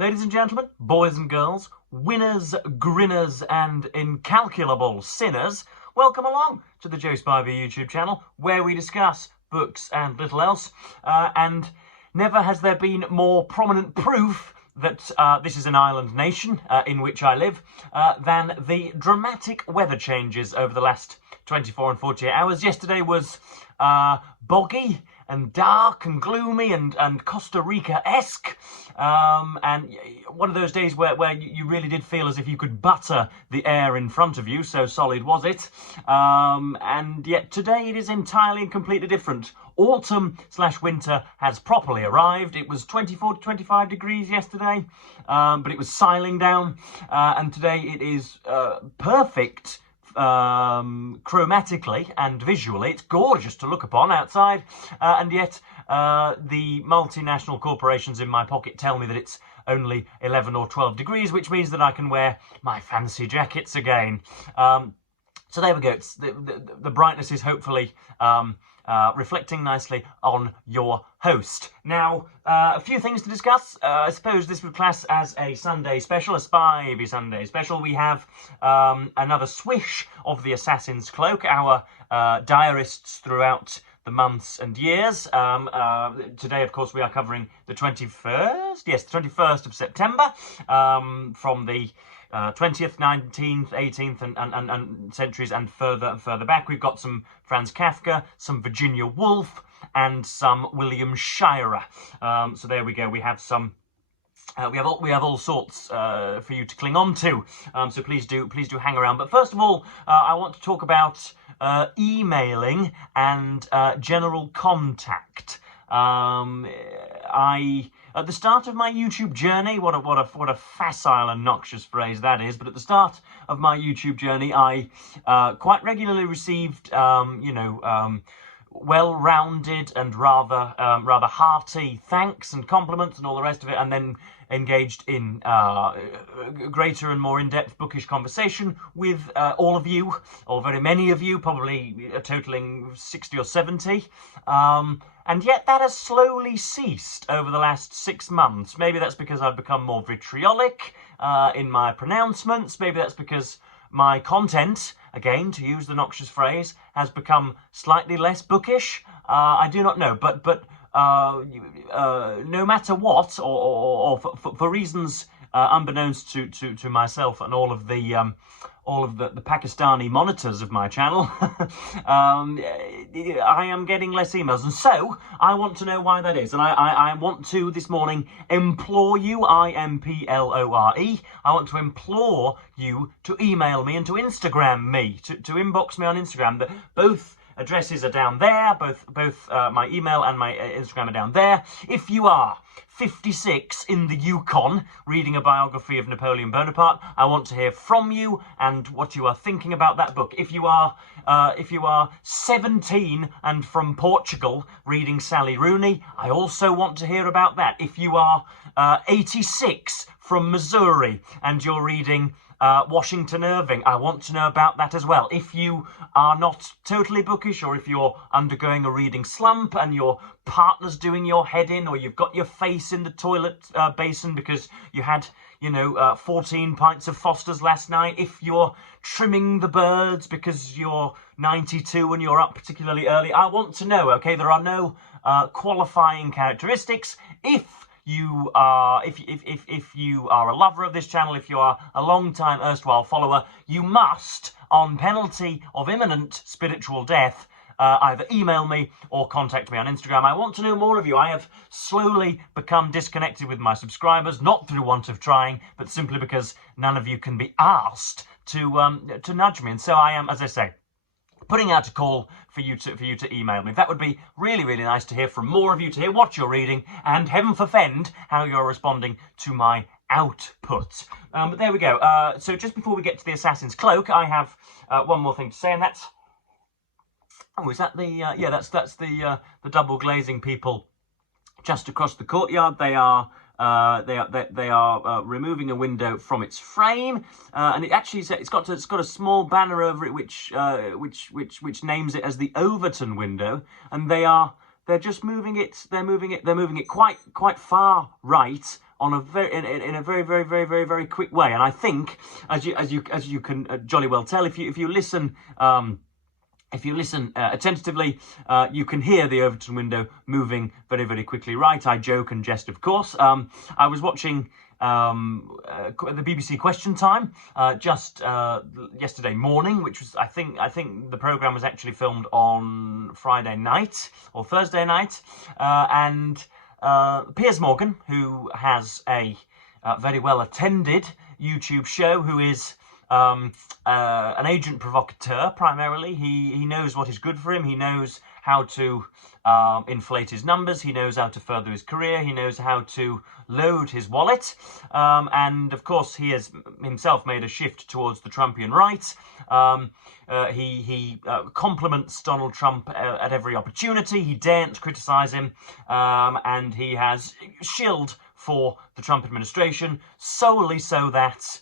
Ladies and gentlemen, boys and girls, winners, grinners, and incalculable sinners, welcome along to the Joe Spivey YouTube channel, where we discuss books and little else. And never has there been more prominent proof that this is an island nation in which I live than the dramatic weather changes over the last 24 and 48 hours. Yesterday was boggy and dark and gloomy and Costa Rica-esque, and one of those days where you really did feel as if you could butter the air in front of you, so solid was it. And yet today it is entirely and completely different. Autumn/winter has properly arrived. It was 24 to 25 degrees yesterday, but it was siling down, and today it is perfect chromatically and visually. It's gorgeous to look upon outside, and yet the multinational corporations in my pocket tell me that it's only 11 or 12 degrees, which means that I can wear my fancy jackets again. So there we go. It's the brightness is hopefully reflecting nicely on your host. Now, a few things to discuss. I suppose this would class as a Sunday special, a Spivey Sunday special. We have another swish of the Assassin's Cloak, our diarists throughout the months and years. Today, of course, we are covering the 21st. Yes, the 21st of September, from the 20th, 19th, 18th, and centuries and further back. We've got some Franz Kafka, some Virginia Woolf, and some William Shirer. So there we go. We have some. We have all sorts for you to cling on to. So please do hang around. But first of all, I want to talk about emailing and general contact. At the start of my YouTube journey, what a facile and noxious phrase that is, but at the start of my YouTube journey, I quite regularly received, well-rounded and rather hearty thanks and compliments and all the rest of it, and then engaged in greater and more in-depth bookish conversation with all of you, or very many of you, probably totaling 60 or 70. And yet that has slowly ceased over the last 6 months. Maybe that's because I've become more vitriolic in my pronouncements. Maybe that's because my content, again, to use the noxious phrase, has become slightly less bookish. I do not know, but no matter what, or for reasons unbeknownst to myself and all of the Pakistani monitors of my channel, I am getting less emails, and so I want to know why that is. And I want to this morning implore you, IMPLORE, I want to implore you to email me and to Instagram me, to inbox me on Instagram. Both addresses are down there, both my email and my Instagram are down there. If you are 56 in the Yukon reading a biography of Napoleon Bonaparte, I want to hear from you and what you are thinking about that book. If you are 17 and from Portugal reading Sally Rooney, I also want to hear about that. If you are 86 from Missouri and you're reading Washington Irving, I want to know about that as well. If you are not totally bookish, or if you're undergoing a reading slump and your partner's doing your head in, or you've got your face in the toilet basin because you had 14 pints of Foster's last night, if you're trimming the birds because you're 92 and you're up particularly early, I want to know, okay? There are no qualifying characteristics. If you are a lover of this channel, if you are a long-time erstwhile follower, you must, on penalty of imminent spiritual death, either email me or contact me on Instagram. I want to know more of you. I have slowly become disconnected with my subscribers, not through want of trying, but simply because none of you can be asked to nudge me. And so I am, as I say, putting out a call for you to email me. That would be really, really nice to hear from more of you, to hear what you're reading, and heaven forfend how you're responding to my output. But there we go. So just before we get to the Assassin's Cloak, I have one more thing to say, and that's... Oh, is that the... yeah, that's the double glazing people just across the courtyard. They are removing a window from its frame, and it actually it's got a small banner over it which names it as the Overton window, and they're just moving it. They're moving it quite far right on a in a very quick way. And I think, as you can jolly well tell, if you listen. If you listen attentively, you can hear the Overton window moving very quickly. Right, I joke and jest, of course. I was watching the BBC Question Time just yesterday morning, which was I think the programme was actually filmed on Friday night or Thursday night, and Piers Morgan, who has a very well attended YouTube show, who is an agent provocateur primarily. He knows what is good for him. He knows how to inflate his numbers. He knows how to further his career. He knows how to load his wallet. And of course, he has himself made a shift towards the Trumpian right. He compliments Donald Trump at every opportunity. He daren't criticise him, and he has shilled for the Trump administration solely so that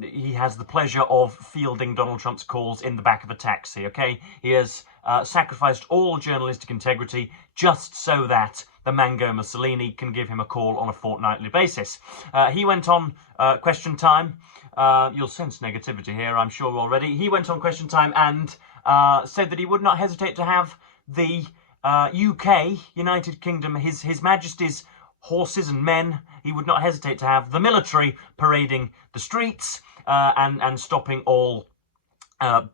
he has the pleasure of fielding Donald Trump's calls in the back of a taxi, okay? He has sacrificed all journalistic integrity just so that the Mango Mussolini can give him a call on a fortnightly basis. He went on Question Time. You'll sense negativity here, I'm sure already. He went on Question Time and said that he would not hesitate to have the UK, United Kingdom, His Majesty's horses and men. He would not hesitate to have the military parading the streets and stopping all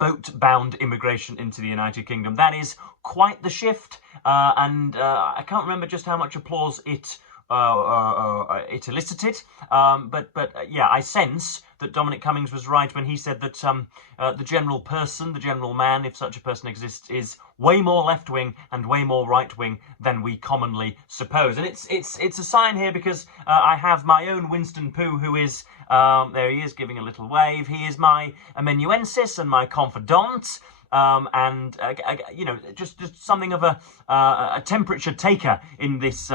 boat-bound immigration into the United Kingdom. That is quite the shift, and I can't remember just how much applause it elicited, but yeah, I sense that Dominic Cummings was right when he said that the general person, the general man, if such a person exists, is way more left-wing and way more right-wing than we commonly suppose. And it's a sign here because I have my own Winston Pooh, who is, there he is giving a little wave. He is my amanuensis and my confidant. And you know, just something of a temperature taker in this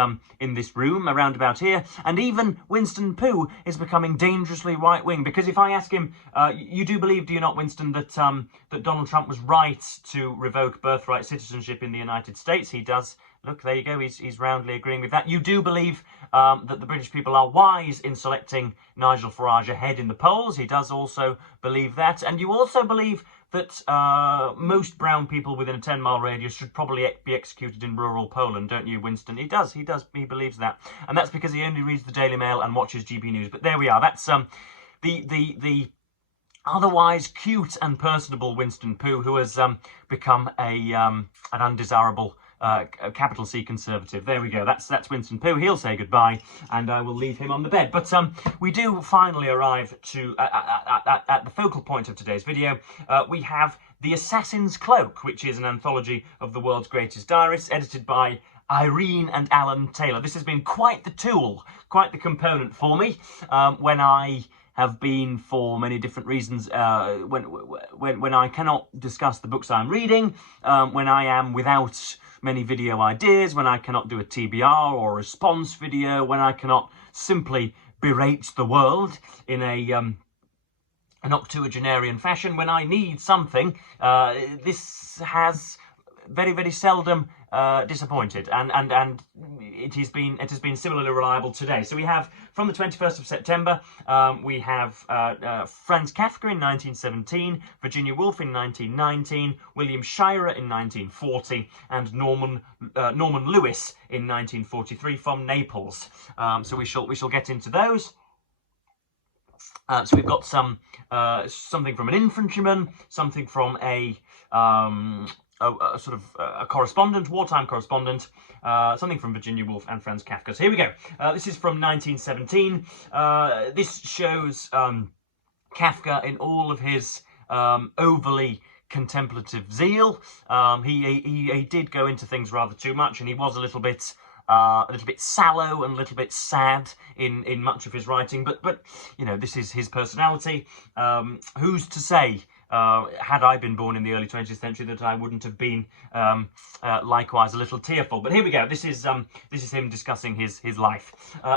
room around about here. And even Winston Pooh is becoming dangerously right wing, because if I ask him, you do believe, do you not, Winston, that that Donald Trump was right to revoke birthright citizenship in the United States? He does. Look, there you go. He's roundly agreeing with that. You do believe that the British people are wise in selecting Nigel Farage ahead in the polls. He does also believe that, and you also believe that most brown people within a 10-mile radius should probably be executed in rural Poland, don't you, Winston? He does. He believes that. And that's because he only reads the Daily Mail and watches GB News. But there we are. That's the otherwise cute and personable Winston Pooh, who has become an undesirable capital C Conservative. There we go. That's Winston Pooh. He'll say goodbye, and I will leave him on the bed. But we do finally arrive to at the focal point of today's video. We have The Assassin's Cloak, which is an anthology of the world's greatest diarists, edited by Irene and Alan Taylor. This has been quite the tool, quite the component for me when I have been, for many different reasons, when I cannot discuss the books I'm reading, when I am without many video ideas, when I cannot do a TBR or a response video, when I cannot simply berate the world in an octogenarian fashion, when I need something, this has very seldom disappointed, and it has been similarly reliable today. So we have, from the 21st of September, we have Franz Kafka in 1917, Virginia Woolf in 1919, William Shirer in 1940, and Norman Lewis in 1943 from Naples. So we shall get into those. So we've got something from an infantryman, something from a sort of a correspondent, wartime correspondent, something from Virginia Woolf and Franz Kafka. So here we go. This is from 1917. This shows Kafka in all of his overly contemplative zeal. He did go into things rather too much, and he was a little bit sallow and a little bit sad in much of his writing. But you know, this is his personality. Who's to say, had I been born in the early 20th century, that I wouldn't have been likewise a little tearful. But here we go. This is him discussing his life.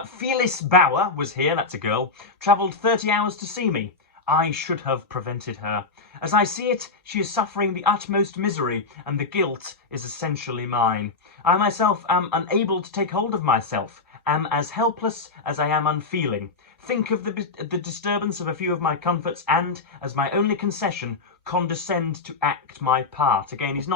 Phyllis Bauer was here, that's a girl, travelled 30 hours to see me. I should have prevented her. As I see it, she is suffering the utmost misery, and the guilt is essentially mine. I myself am unable to take hold of myself, am as helpless as I am unfeeling. Think of the disturbance of a few of my comforts, and, as my only concession, condescend to act my part. Again, he's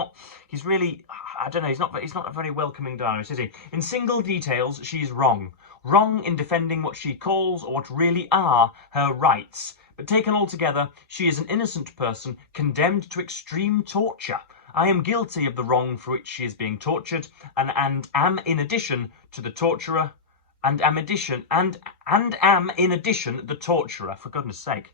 really, I don't know, he's not a very welcoming diarist, is he? In single details, she's wrong. Wrong in defending what she calls, or what really are, her rights. But taken altogether, she is an innocent person condemned to extreme torture. I am guilty of the wrong for which she is being tortured, and am in addition to the torturer, and am in addition the torturer, for goodness sake.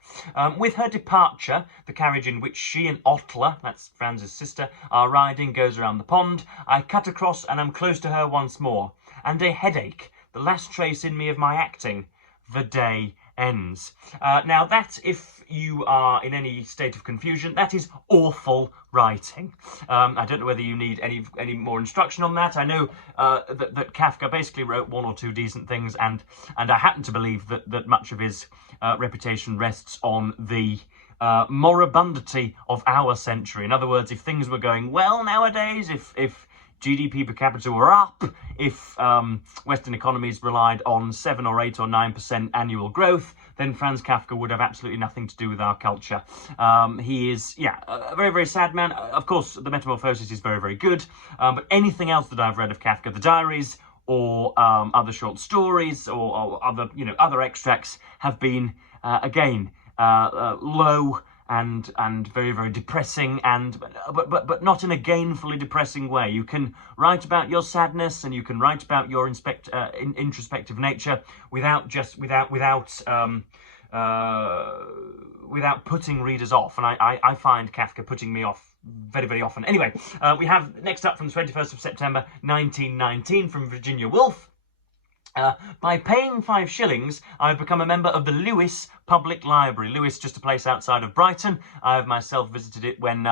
With her departure, the carriage in which she and Otla, that's Franz's sister, are riding goes around the pond. I cut across and am close to her once more. And a headache, the last trace in me of my acting. The day ends. Now that, if you are in any state of confusion, that is awful writing. I don't know whether you need any more instruction on that. I know that Kafka basically wrote one or two decent things, and I happen to believe that much of his reputation rests on the moribundity of our century. In other words, if things were going well nowadays, if GDP per capita were up, if Western economies relied on 7 or 8 or 9% annual growth, then Franz Kafka would have absolutely nothing to do with our culture. He is, a very, very sad man. Of course, the Metamorphosis is very, very good, but anything else that I've read of Kafka, the diaries or other short stories or other extracts have been, again, low and very, very depressing, but not in a gainfully depressing way. You can write about your sadness, and you can write about your introspective nature without putting readers off. And I find Kafka putting me off very, very often. Anyway, we have next up from the 21st of September 1919 from Virginia Woolf. By paying 5 shillings, I've become a member of the Lewes Public Library. Lewes, just a place outside of Brighton. I have myself visited it when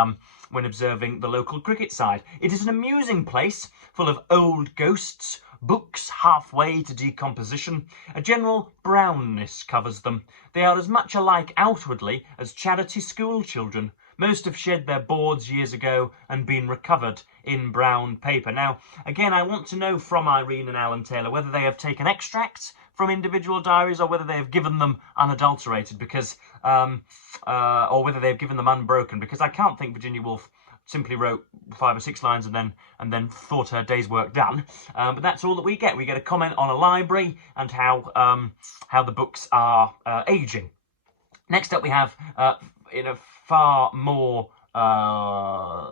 observing the local cricket side. It is an amusing place, full of old ghosts, books halfway to decomposition. A general brownness covers them. They are as much alike outwardly as charity school children. Most have shed their boards years ago and been recovered in brown paper. Now, again, I want to know from Irene and Alan Taylor whether they have taken extracts from individual diaries or whether they have given them unadulterated, because, or whether they have given them unbroken, because I can't think Virginia Woolf simply wrote 5 or 6 lines and then thought her day's work done. But that's all that we get. We get a comment on a library and how the books are aging. Next up, we have in a far more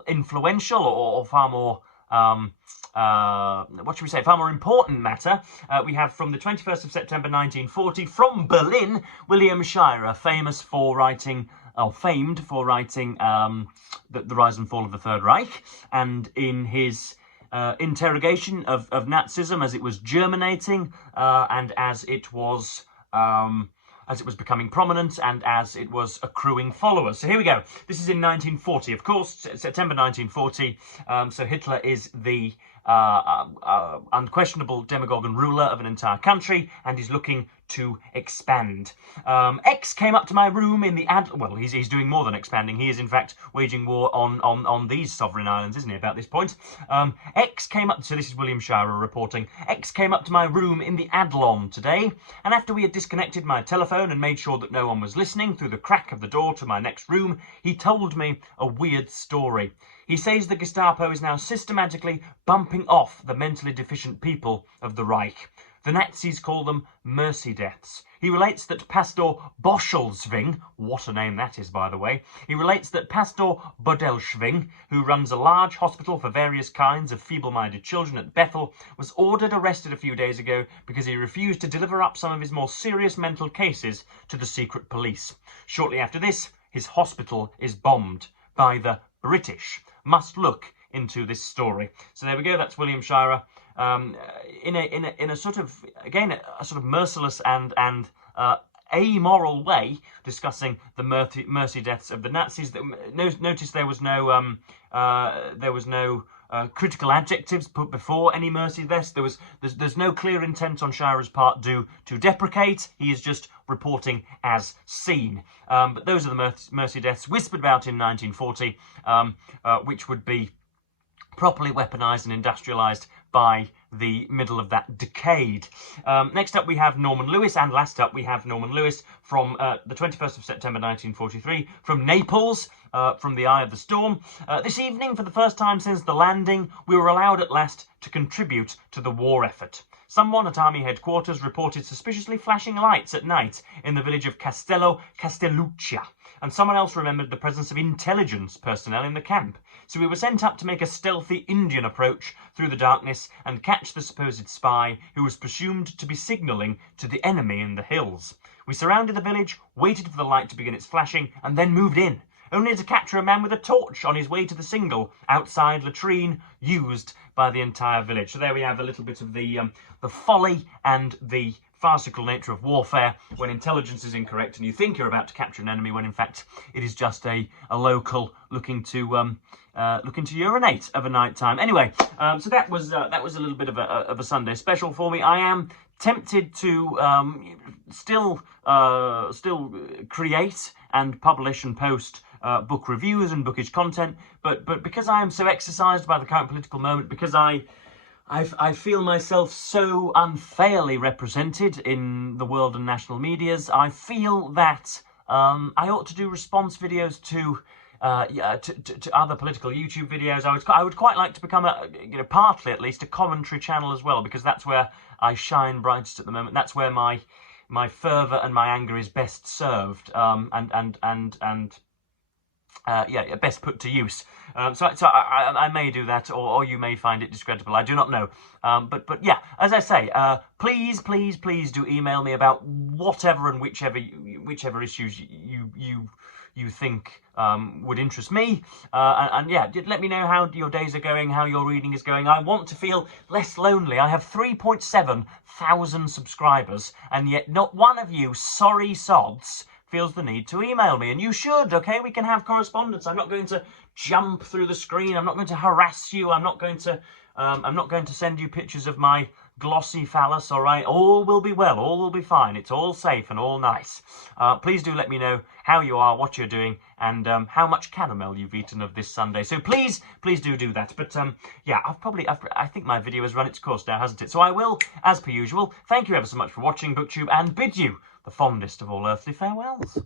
influential or far more far more important matter. We have from the 21st of September 1940 from Berlin, William Shirer, famed for writing the Rise and Fall of the Third Reich, and in his interrogation of Nazism as it was germinating and as it was becoming prominent and as it was accruing followers. So here we go. This is in 1940, of course, September 1940. So Hitler is the unquestionable demagogue and ruler of an entire country, and he's looking to expand. X came up to my room in the well, he's doing more than expanding. He is, in fact, waging war on these sovereign islands, isn't he, about this point? X came up, so this is William Shirer reporting. X came up to my room in the Adlon today, and after we had disconnected my telephone and made sure that no one was listening through the crack of the door to my next room, he told me a weird story. He says the Gestapo is now systematically bumping off the mentally deficient people of the Reich. The Nazis call them mercy deaths. He relates that Pastor Boschelsving, what a name that is, by the way, he relates that Pastor Bodelschwing, who runs a large hospital for various kinds of feeble-minded children at Bethel, was ordered arrested a few days ago because he refused to deliver up some of his more serious mental cases to the secret police. Shortly after this, his hospital is bombed by the British. Must look into this story. So there we go. That's William Shirer in a sort of, again, a sort of merciless and amoral way, discussing the mercy deaths of the Nazis. Notice there was no critical adjectives put before any mercy deaths. There's no clear intent on Shirer's part to deprecate. He is just reporting as seen. But those are the mercy deaths whispered about in 1940, which would be properly weaponized and industrialized by the middle of that decade. Next up we have Norman Lewis, and last up we have Norman Lewis from the 21st of September 1943, from Naples, from the eye of the storm. This evening, for the first time since the landing, we were allowed at last to contribute to the war effort. Someone at Army headquarters reported suspiciously flashing lights at night in the village of Castello Castelluccia, and someone else remembered the presence of intelligence personnel in the camp. So we were sent up to make a stealthy Indian approach through the darkness and catch the supposed spy who was presumed to be signalling to the enemy in the hills. We surrounded the village, waited for the light to begin its flashing, and then moved in, only to capture a man with a torch on his way to the single outside latrine used by the entire village. So there we have a little bit of the folly and the farcical nature of warfare, when intelligence is incorrect and you think you're about to capture an enemy when in fact it is just a local looking to urinate of a night time. Anyway, so that was a little bit of a Sunday special for me. I am tempted to still create and publish and post book reviews and bookish content, but because I am so exercised by the current political moment, because I feel myself so unfairly represented in the world and national medias, I feel that I ought to do response videos to other political YouTube videos. I would quite like to become partly at least a commentary channel as well, because that's where I shine brightest at the moment. That's where my fervour and my anger is best served, best put to use. So I may do that, or you may find it discreditable. I do not know. But yeah, as I say, please do email me about whatever and whichever issues you think would interest me. And yeah, let me know how your days are going, how your reading is going. I want to feel less lonely. I have 3.7 thousand subscribers, and yet not one of you sorry sods feels the need to email me, and you should. Okay, we can have correspondence. I'm not going to jump through the screen. I'm not going to harass you. I'm not going to send you pictures of my glossy phallus. All right, all will be well. All will be fine. It's all safe and all nice. Please do let me know how you are, what you're doing, and how much caramel you've eaten of this Sunday. So please do that. But yeah, I think my video has run its course now, hasn't it? So I will, as per usual, thank you ever so much for watching BookTube, and bid you the fondest of all earthly farewells.